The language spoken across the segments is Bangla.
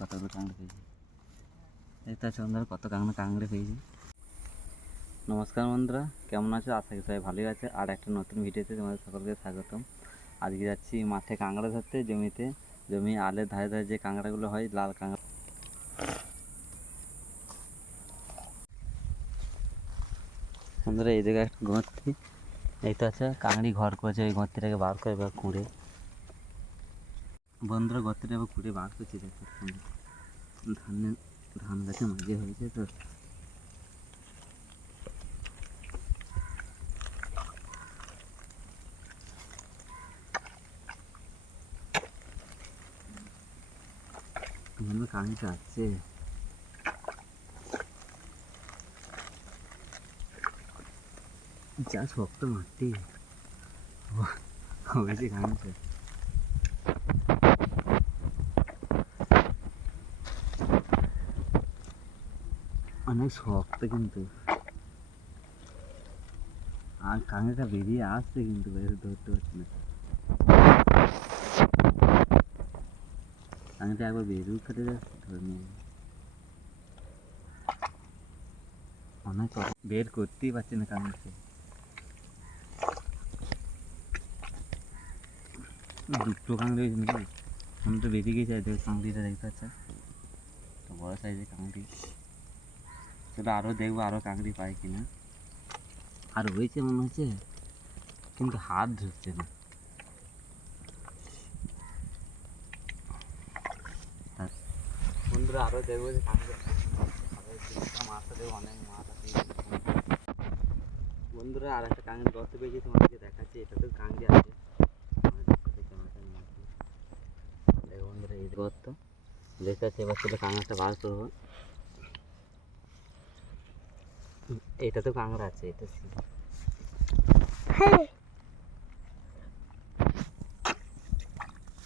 কতগুলো কাঁকড়ে পেয়েছি। এই তো আছে বন্ধুরা, কত কাঁকড়ে পেয়েছি। নমস্কার বন্ধুরা, কেমন আছো? আশা করি সবাই ভালোই আছে। আর একটা নতুন ভিডিওতে তোমাদের সকলকে স্বাগতম। আজকে যাচ্ছি মাঠে কাঁকড়া ধরতে, জমি আলের ধারে ধারে যে কাঁকড়াগুলো হয়, লাল কাঁকড়া। বন্ধুরা এই জায়গায় একটা গর্তি, এই তো আছে কাঁকড়ি ঘর করেছে। ওই গর্তিটাকে বার করে এবার কুঁড়ে, বন্ধুরা গর্তিটা এবার কুঁড়ে বার করছি। দেখো ধান গাছে মাঝে হয়েছে তো। কাঁকড়িটা আসছে, যা শক্ত মাটি হয়েছে কাঁকড়িটা। অনেক শক্ত কিন্তু, আর কাঁকড়াটা বেরিয়ে আসছে কিন্তু ধরতে পারছি না। কাঁকড়াটা একবার বেরিয়ে কেটে যাচ্ছে, ধরে নিয়ে অনেক বের করতেই পারছি না কাঁকড়াকে। দুটো কাঁকড়ি কিন্তু আমি তো বেরিয়ে গেছি। আর দেখো কাঁকড়িটা দেখতে পাচ্ছ, তো বড় সাইজের কাঁকড়ি। সেটা আরও দেখবো আরও কাঁকড়ি পাই কিনা। আর হয়েছে মনে হচ্ছে, কিন্তু হাত ধরছে না। বন্ধুরা আরও দেখবো যে কাঁকড়ি মাছটা দেখবো, অনেক মাছ আছে বন্ধুরা। আর একটা কাঁকড়ি গর্ত পেয়েছি, তোমাদেরকে দেখাচ্ছি। এটাতেও কাঁকড়ি আছে। দেখো বন্ধুরা এই গর্ত দেখতে পাচ্ছি। এবার তুলে কাঁকড়াটা বার করবো। এটাতেও কাঁকড়া আছে, এটা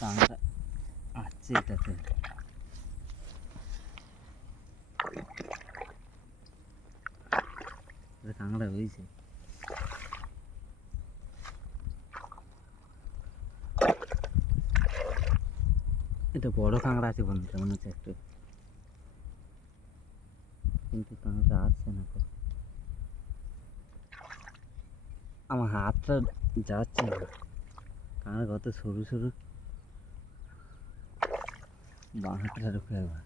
কাঁকড়া আছে এটাতে। কাঁকড়া হয়েছে। এটা বড় কাঁকড়া আছে বন্ধুরা, মনে হচ্ছে একটু, কিন্তু কাঁকড়া আসছে না তো। আমার হাতটা যাচ্ছে না, কাঁকড়া কত সরু সরু। বাঁ হাতটা ঢুকে একবার।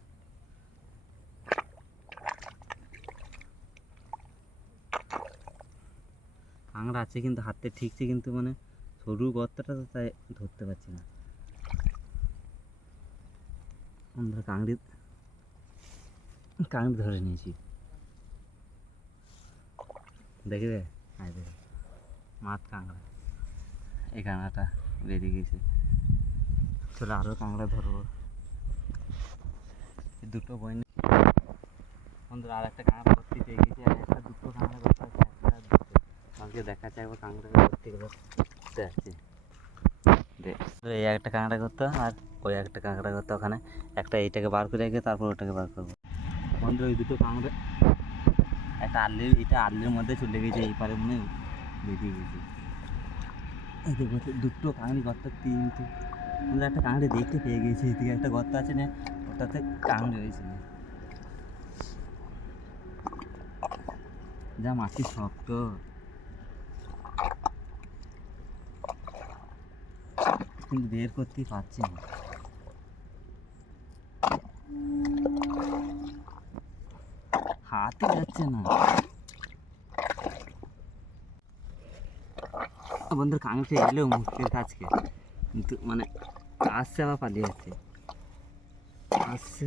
কাঁকড়া আছে কিন্তু হাতে ঠিকছে, কিন্তু মানে সরু গর্তটা তো, তাই ধরতে পারছি না। আমরা কাঁকড়ি ধরে নিয়েছি, দেখবে। হ্যাঁ দেখবে মাছ কাঁকড়া। এই কাঁকড়াটা বেরিয়ে গেছে। চলো আরও কাঁকড়া ধরবো। দুটো বই বন্ধুরা, আর একটা কাঁকড়া ভর্তি পেয়ে গেছি। আর একটা দুটো কাঁকড়া করতে আছে, একটা দুটো আমাকে দেখাচ্ছে। একবার কাঁকড়া ভর্তিগুলো আছে। এই একটা কাঁকড়া করতে, আর ওই একটা কাঁকড়া করতে। ওখানে একটা এইটাকে বার করে রেখে তারপর ওটাকে বার করবো। বন্ধু ওই দুটো কাঁকড়া, একটা এটা আলের মধ্যে চলে গেছে, এই পারে মনে বেরিয়ে গেছে। এই দেখো দুটো কাঁকড়ি গর্ত, তিনটে। আমরা একটা কাঁকড়ি দেখতে পেয়ে গেছি। এদিকে একটা গর্ত আছে না, ওটাতে কাঁকড়ি হয়েছে। যা মাটি শক্ত, কিন্তু বের করতেই পারছি না। হাতে যাচ্ছে না। বন্ধুর কাঁকড়ে এলেও মুখের কাছকে, কিন্তু মানে আসছে আবার পালিয়ে যাচ্ছে। আসছে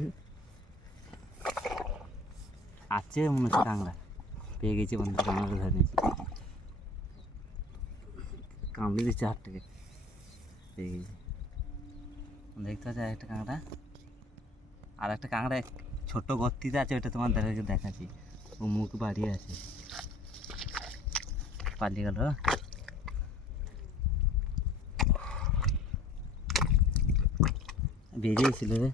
আছে মনে হচ্ছে কাঁকড়া পেয়ে গেছি। বন্ধু কাঁকড়া ধরে নিয়েছি, কামড়ে দিচ্ছে হাতটাকে, পেয়ে গেছি। দেখতে পাচ্ছি একটা কাঁকড়া, আর একটা কাঁকড়া ছোট গর্তিতে আছে, ওটা তোমার দেখাচ্ছি। ও মুখ বাড়িয়ে আছে, পালিয়ে গেল। বেরিয়েছিল রে,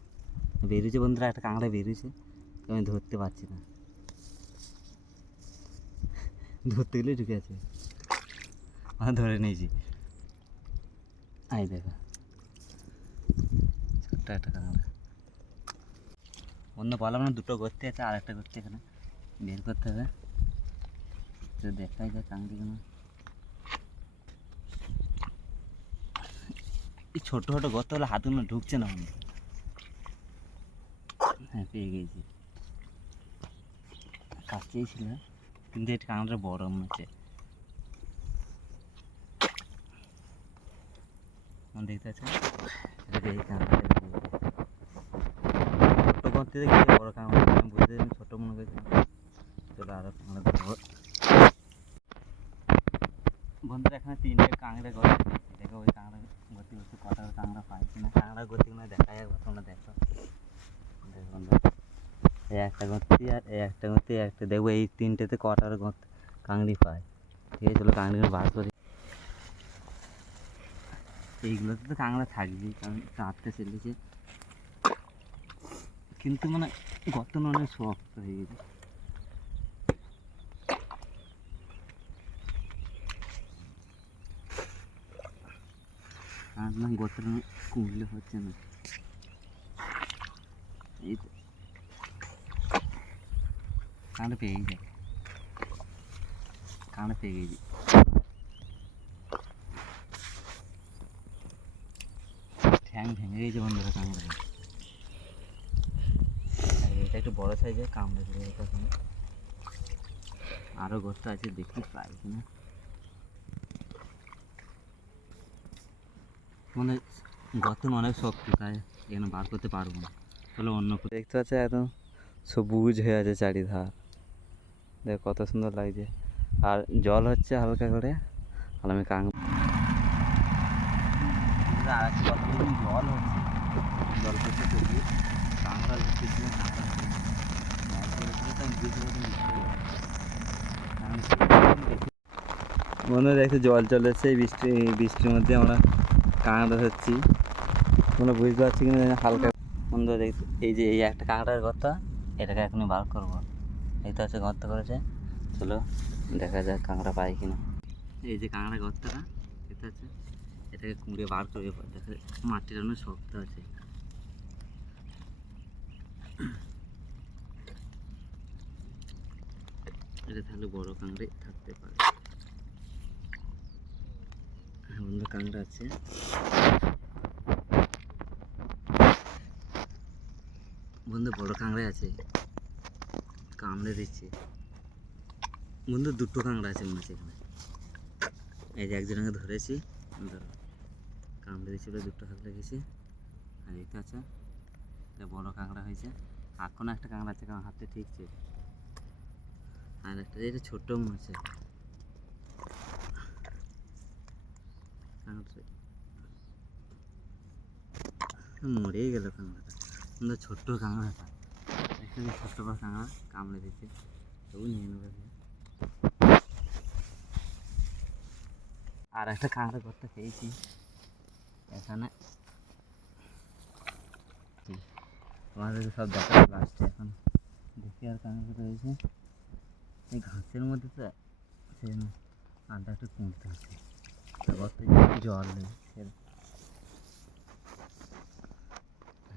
বেরিয়েছে বন্ধুরা, একটা কাঁকড়া বেরিয়েছে। আমি ধরতে পারছি না, ধরতে গেলে ঢুকে আছে। ধরে নিয়েছি। আই দেখো ছোট্ট একটা কাঁকড়া। অন্য বললাম না দুটো গর্তে আছে, আর একটা গর্তে এখানে বের করতে হবে। তো দেখাই যায় কাঁকড়িগুলো। এই ছোটো ছোটো গর্ত হলে হাতগুলো ঢুকছে না বন্ধু। হ্যাঁ পেয়ে গেছি, কাছেই ছিল কিন্তু এটা কাঁকড়াটা বড় মনে হচ্ছে। দেখতে পাচ্ছেন এই কাঁকড়াটা ছোটো গর্তে দেখি বড় কাঁকড়া, আমি বুঝতে পারি ছোটো মনে করেছিলাম। চলো আরও কাঁকড়া ধরবো বন্ধুরা। এখানে 3টে কাঁকড়া গর্তে পেয়েছি, দেখো ওই কাঁকড়া গর্তি গর্তি কটা কাঁকড়া পাই কিনা। কাঁকড়া গর্তিগুলো দেখা যাবে, তোমরা দেখো। দেখো বন্ধুরা, এই একটা গর্তি আর এই একটা গর্তি, একটা দেখবো এই 3টেতে কটার কাঁকড়ি পায়। ঠিক আছে, চলো কাঁকড়িগুলো বার করি। এইগুলোতে তো কাঁকড়া থাকবেই, কারণ চারটে ছেলেছে, কিন্তু মানে গর্ত অনেক শক্ত হয়ে গেছে। আর না গর্তটা কুঁড়লে হচ্ছে না। এই তো কাঁকড়া পেয়ে যায়, কাঁকড়া পেয়ে গেছি। ঠ্যাং ভেঙে গেছে বন্ধুরা কাঁকড়া। এটা একটু বড় সাইজের, কামড়ে ধরে তখন। আরও গর্ত আছে, দেখি পাই কিনা। মানে গর্ত অনেক শক্ত, তাই এখানে বার করতে পারবো না। তাহলে অন্য দেখতে পাচ্ছে একদম সবুজ হয়ে আছে চারিধার, দেখ কত সুন্দর লাগছে। আর জল হচ্ছে হালকা করে, আর আমি আর কতদিন জল হচ্ছে, জল করতে সবুজ কাঁকড়া ধরতেছিল। মনে দেখতে জল চলেছে, বৃষ্টির মধ্যে আমরা কাঁকড়া ধরছি। তোমরা বুঝতে পারছি কিনা হালকা বন্ধু দেখতে। এই যে এই একটা কাঁকড়ার গর্ত, এটাকে এখনই বার করবো। এই তো আছে গর্ত করেছে, চলো দেখা যাক কাঁকড়া পাই কিনা। এই যে কাঁকড়া গর্তটা দেখতে আছে, এটাকে কুঁড়ে বার করবে। দেখা মাটিটা অনেক শক্ত আছে। এটা তাহলে বড় কাঁকড়ে থাকতে পারে। বন্ধু কাঁকড়া আছে, বন্ধু বড় কাঁকড়া আছে, কামড়ে দিচ্ছে বন্ধু। দুটো কাঁকড়া আছে মনে হচ্ছে এখানে। এই যে একজনকে ধরেছি, ধরো কামড়ে দিচ্ছিল, দুটো হাত লেগেছে। আর দেখতে আছে এটা বড় কাঁকড়া হয়েছে। এখনো একটা কাঁকড়া আছে, কারণ হাতে ঠিকছে। আর একটা এটা ছোটো মনে হচ্ছে মরেই গেল কাঁকড়াটা। কিন্তু ছোট্ট কাঁকড়াটা একটা ছোট্ট বড় কাঁকড়া কামড়ে দিচ্ছে, তবু নিয়ে নেবে। আর একটা কাঁকড়া করতে পেয়েছি এখানে, তোমাদেরকে সব দেখা লাস্টে। এখন দেখি আর কাঁকড়া রয়েছে এই ঘাসের মধ্যে, তো সেই জন্য আলটা একটু কমতে হচ্ছে। গর্তে জল নেই,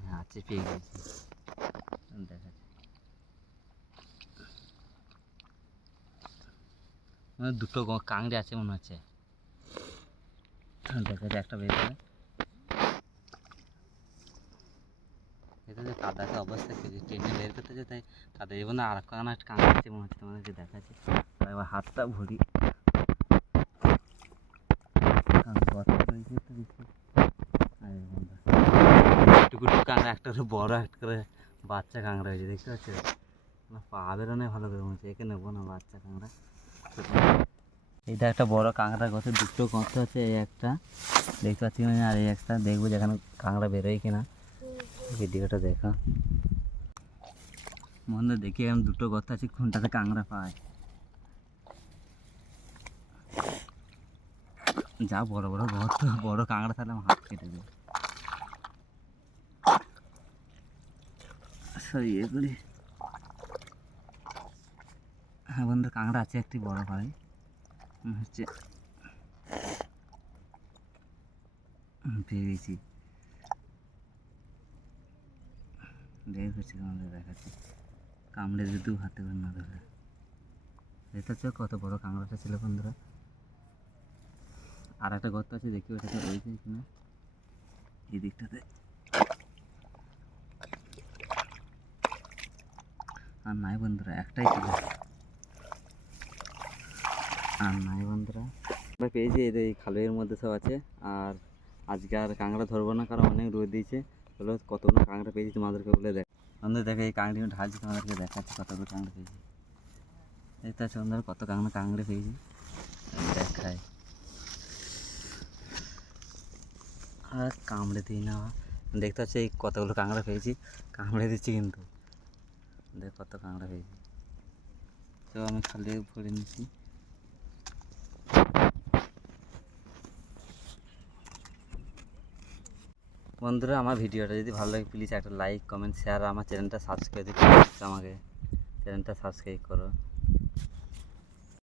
হ্যাঁ আছে, পেয়ে গেছি। দেখাচ্ছি মানে দুটো কাঁকড়ে আছে মনে হচ্ছে। দেখা যায় একটা বের করে। এটা যে কাদাতে অবস্থা ট্রেনে বের করতে যে, তাই কাদা এবং আর একটা কাঁকড়া আছে মনে হচ্ছে, তোমাদেরকে দেখাচ্ছি। এবার হাতটা ভরি টুকু টুকু কাঁকড়া, একটা বড় একটা করে বাচ্চা কাঁকড়া হয়েছে, দেখতে পাচ্ছ। পা বেরোনে ভালো করে মনে হচ্ছে, একে নেবো না বাচ্চা কাঁকড়া। এইটা একটা বড় কাঁকড়া গর্ত, দুটো গর্ত আছে, এই একটা দেখতে পাচ্ছি না, আর এই একটা দেখবো যেখানে কাঁকড়া বেরোয় কিনা। ভিডিওটা দেখা বন্ধু, দেখি এখন দুটো গর্ত আছে, কোনটাতে কাঁকড়া পায়। যা বড় বড় গর্ত, বড় কাঁকড়া তাহলে আমার হাত কেটে দেবে। ইয়ে করি। হ্যাঁ বন্ধু, কাঁকড়া আছে একটি বড় ভাই হচ্ছে, পেয়ে গেছি। বের করছি তোমাদের দেখাচ্ছি, কামড়ে যদি হাতে করে না ধরে। এটা হচ্ছে কত বড় কাঁকড়াটা ছিল বন্ধুরা। আর একটা গর্ত আছে, দেখি ওটাতে রয়েছে কিনা এই দিকটাতে। আর নাই বন্ধুরা, একটাই ছিল, আর নাই বন্ধুরা। আমরা পেয়েছি এই খালের মধ্যে সব আছে। আর আজকে আর কাঁকড়া ধরবো না, কারণ অনেক রোদ দিয়েছে। বলো কতগুলো কাঁকড়া পেয়েছি তোমাদেরকে বলে দেখ। বন্ধুরা দেখো, এই কাঁকড়িগুলো ঢালছি, তোমাদেরকে দেখাচ্ছি কতগুলো কাঁকড়া পেয়েছি। এই তো আছে বন্ধুরা, কত কাঁকড়া পেয়েছি দেখায়। আর কামড়ে দিই না, দেখতে পাচ্ছি এই কতগুলো কাঁকড়া পেয়েছি, কামড়ে দিচ্ছি কিন্তু। দেখ কত কাঁকড়া পেয়েছি, তো আমি খালি ভরে নিচ্ছি। বন্ধুরা আমার ভিডিওটা যদি ভালো লাগে প্লিজ একটা লাইক কমেন্ট শেয়ার, আমার চ্যানেলটা সাবস্ক্রাইব করো, আমাকে চ্যানেলটা সাবস্ক্রাইব করো।